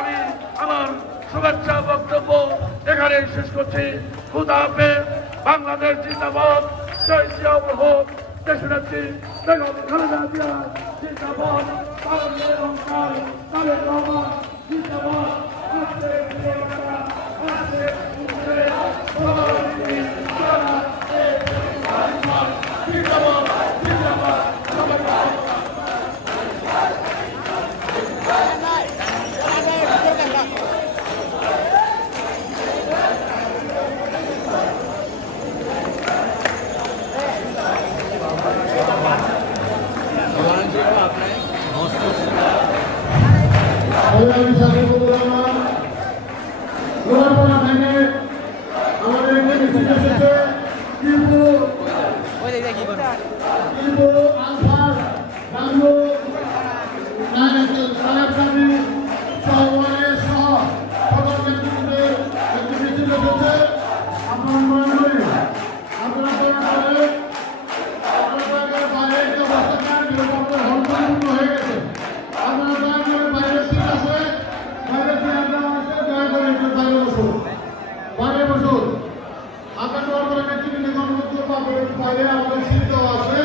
আমি আমার শুভেচ্ছা বক্তব্য এখানে শেষ করছি। খুদা হাফেজ। বাংলাদেশ জিন্দাবাদ। জয় জিয়া হোক। দেশনেত্রী বেগম খালেদা জিয়া জিন্দাবাদ। তারেক রহমান জিন্দাবাদ। বাইরে আমাদের সিদ্ধ আছে।